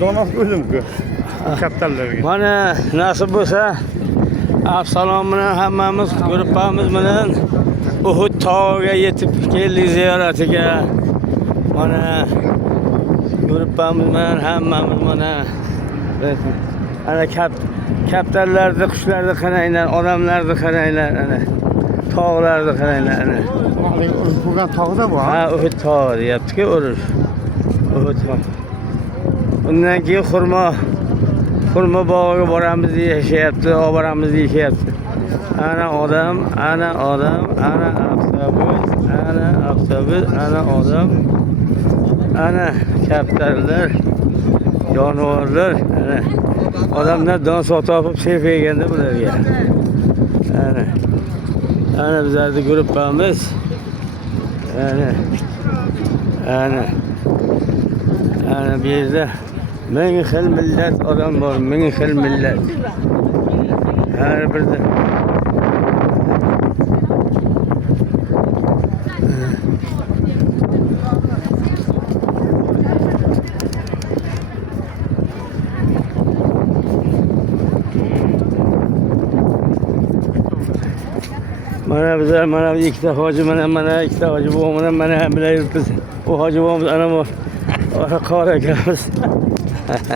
donasi o'zimku. Kattalarga. Mana nasib bo'lsa, Avsalom bilan hammamiz guruhimiz bilan Uhud tog'iga yetib keldik ziyoratiga. Mana guruhimiz bilan hammamiz mana ana kaptarlarni, qushlarni qaranglar, odamlarni qaranglar, ana tog'larni qaranglar, ana. Urush bo'lgan tog'da bu. Ha, Uhud tog'i deyapti-ku, urush. Uhud tog'i. Undan keyin xurmo bog'iga boramiz deyishyapti, olib boramiz deyishyapti. Ana odam, ana avtobus, ana odam, ana kaptarlar, jonivorlar, ana odamlar don sotib olib seyf yeganda bularga. Ana bizlarning guruhimiz. Ana bu yerda ming xil millat odam bor, ming xil millat. Har birda mana bizlar mana ikkita hoji mana ikkita hoji buvi bilan mana bilan yuribmiz. Bu hoji buvimiz ana bu qora akamiz.